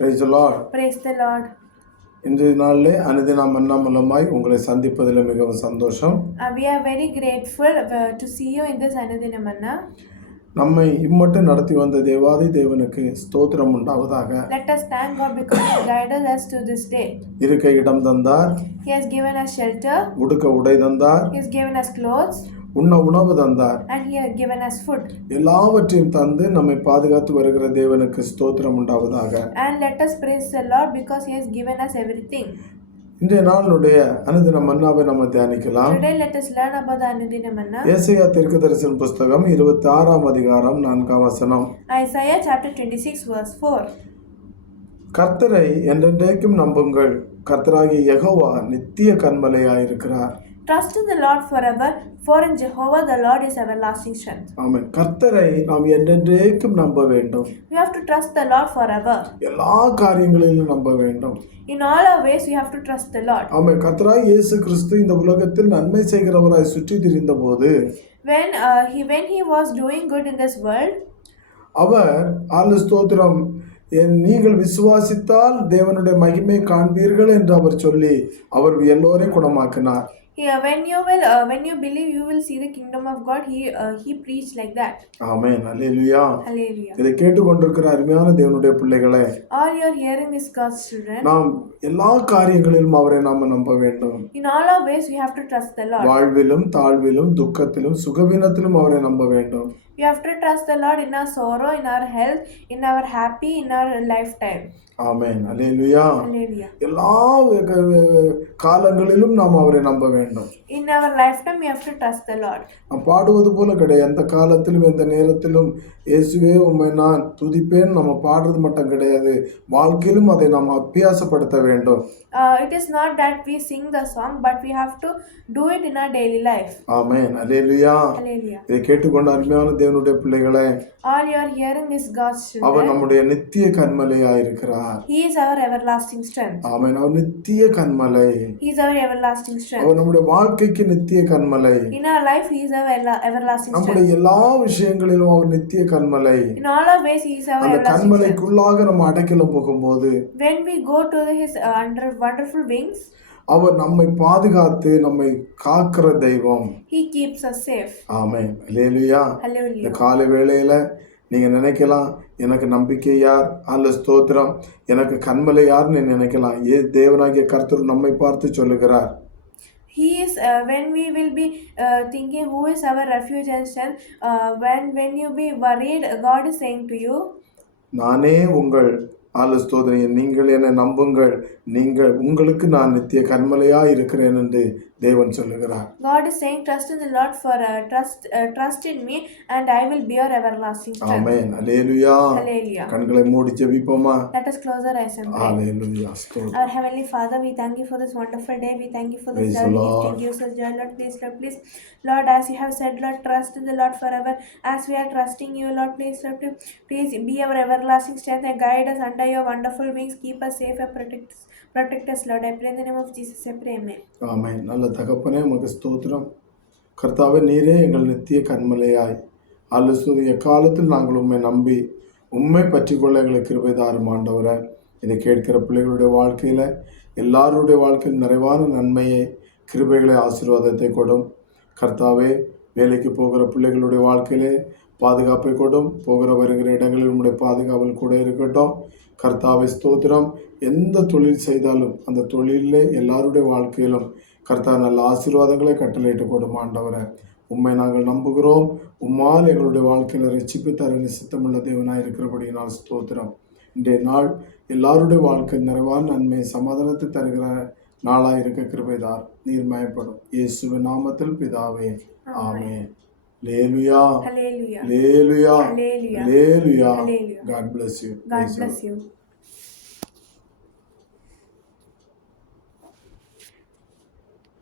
Praise lord Praise the Lord. இன்றைய நாளிலே அனுதின மன்னா மூலமாய் உங்களை சந்திப்பதில் மிகவும் சந்தோஷம் Uh, we are very grateful uh, to see you in this Anudinamanna. நம்மை இம்மட்டும் நடத்தி வந்த தேவாதி தேவனுக்கு ஸ்தோத்திரம் உண்டாவதாக Let us thank God because He guided us to this day. இருக்க இடம் தந்தார் He has given us shelter, உடுக்க உடை தந்தார் He has given us clothes, உண்ண உணவு தந்தார் and He has given us food. எல்லாவற்றையும் தந்து நம்மை பாதுகாத்து வருகிற தேவனுக்கு ஸ்தோத்திரம் உண்டாவதாக And let us praise the Lord because He has given us everything. இன்றைய நாளினுடைய அனுதின மன்னாவை நம்ம தியானிக்கலாம் Today, let us learn about the Anudinamanna. ஏசையா தெற்கு தரிசன புஸ்தகம் இருபத்தி ஆறாம் அதிகாரம் நான்காம் வசனம் Isaiah chapter 26, verse 4. கர்த்தரை என்றென்றைக்கும் நம்புங்கள் கர்த்தராகிய யெகோவா நித்திய கண்மலையாயிருக்கிறார் Trust in the Lord forever, for in Jehovah the Lord is everlasting strength. ஆமென் கர்த்தரை நாம் என்றென்றைக்கும் நம்ப வேண்டும் We have to trust the Lord forever. எல்லா காரியங்களிலும் நம்ப வேண்டும் In all our ways, we have to trust the Lord. ஆமென் கர்த்தராய் இயேசு கிறிஸ்து இந்த உலகத்தில் நன்மை செய்கிறவராய் சுற்றி திரிந்த போது When uh, he when he was doing good in this world, அவர் ஆளு ஸ்தோத்திரம் நீங்கள் விசுவாசித்தால் தேவனுடைய மகிமை காண்பீர்கள் என்று அவர் சொல்லி அவர் எல்லோரையும் குணமாக்கினார் he, uh, when you will uh, when you believe, you will see the kingdom of God. He uh, he preached like that. Amen hallelujah Hallelujah. இதை கேட்டுக்கொண்டிருக்கிற அருமையான தேவனுடைய பிள்ளைகளே All you are hearing is God's children. நாம் எல்லா காரியங்களிலும் அவரை நாம நம்ப வேண்டும் In all our ways, we have to trust the Lord. வாழ்விலும் தாழ்விலும் துக்கத்திலும் சுகவீனத்திலும் அவரை நம்ப வேண்டும் We have to trust the Lord in our sorrow, in our health, in our happy, in our lifetime. Amen hallelujah Hallelujah. எல்லா க- காலங்களிலும் நாம் அவரை நம்ப வேண்டும் In our lifetime, we have to trust the Lord. நாம் பாடுவது போல கிடையாது எந்த காலத்திலும் எந்த நேரத்திலும் இயேசுவே உண்மை நான் துதிப்பேன் நம்ம பாடுறது மட்டும் கிடையாது வாழ்க்கையிலும் அதை நாம் அபியாசப்படுத்த வேண்டும் Uh, it is not that we sing the song, but we have to do it in our daily life. Amen Hallelujah. இதை கேட்டுக்கொண்ட அருமையான தேவனுடைய பிள்ளைகளே All you are hearing is God's children. அவர் நம்முடைய நித்திய கண்மலையா இருக்கிறார் He is our everlasting strength. ஆமென் அவர் நித்திய கண்மலை He is our everlasting strength. அவர் நம்முடைய வாழ்க்கைக்கு நித்திய கண்மலை. In our life, He is our ela- everlasting strength. நம்முடைய எல்லா விஷயங்களிலும் அவர் நித்திய கண்மலை. In all our ways, He is our அந்த everlasting strength. கண்மலைக்குள்ளாக நம்ம அடைக்கலம் போகும்போது When we go to His uh, under wonderful wings, அவர் நம்மை பாதுகாத்து நம்மை காக்கிற தெய்வம். He keeps us safe. ஆமென். லேலுயா இந்த Hallelujah. காலை வேளையில நீங்க நினைக்கலாம் எனக்கு நம்பிக்கை யார்? அல்ல ஸ்தோத்திரம். எனக்கு கண்மலை யார்னு நினைக்கலாம். ஏ தேவனாகிய கர்த்தர் நம்மை பார்த்து சொல்லுகிறார். He is uh, when we will be uh, thinking who is our refuge and strength. Uh, when when you be worried, God is saying to you, நானே உங்கள் ஆளு ஸ்தோத்திரம் நீங்கள் என்னை நம்புங்கள் நீங்கள் உங்களுக்கு நான் நித்திய கண்மலையா இருக்கிறேன் என்று தேவன் சொல்லுகிறார் God is saying, trust in the Lord for uh, trust uh, trust in me, and I will be your everlasting strength. Amen hallelujah Hallelujah. கண்களை மூடி ஜெபிப்போமா Let us close our eyes and pray. Hallelujah ஸ்தோத்திரம் Our Heavenly Father, we thank you for this wonderful day. We thank you for this Praise the journey Lord. which gives us joy. Lord, please, Lord, please. Lord, as you have said, Lord, trust in the Lord forever. As we are trusting you, Lord, please, Lord, please, please be our everlasting strength and guide us under your wonderful wings. Keep us safe and protect us. Protect us, Lord. I pray in the name of Jesus. I pray, Amen. Amen நல்ல தகப்பனே உமக்கு ஸ்தோத்திரம். கர்த்தாவே நீரே எங்கள் நித்திய கண்மலையாய் அல்லது எக்காலத்தில் நாங்கள் உண்மை நம்பி உண்மை பற்றி கொள்ள எங்களுக்கு கிருபை தாரும் ஆண்டவரே. இதை கேட்கிற பிள்ளைகளுடைய வாழ்க்கையில் எல்லாருடைய வாழ்க்கையில் நிறைவான நன்மையை கிருபைகளை ஆசீர்வாதத்தை கொடும். கர்த்தாவே வேலைக்கு போகிற பிள்ளைகளுடைய வாழ்க்கையிலே பாதுகாப்பை கொடும். போகிற வருகிற இடங்களில் உம்முடைய பாதுகாவல் கூட இருக்கட்டும். கர்த்தாவை ஸ்தோத்திரம். எந்த தொழில் செய்தாலும் அந்த தொழிலில் எல்லாருடைய வாழ்க்கையிலும் கர்த்தா நல்ல ஆசீர்வாதங்களை கட்டளையிட்டு கொடும் ஆண்டவரே. உம்மை நாங்கள் நம்புகிறோம். உம்மால் எங்களுடைய வாழ்க்கையில் ரட்சிப்பு தர சித்தமுள்ள தேவனாய் இருக்கிறபடியினால் ஸ்தோத்திரம். இன்றைய நாள் எல்லாருடைய வாழ்க்கை நிறைவான நன்மை சமாதானத்தை தருகிற நாளாக இருக்க கிருபைதார். நீர்மயப்படும் இயேசுவின் நாமத்தில் பிதாவே. ஆமென். Hallelujah. Hallelujah. Hallelujah. Hallelujah. God bless you.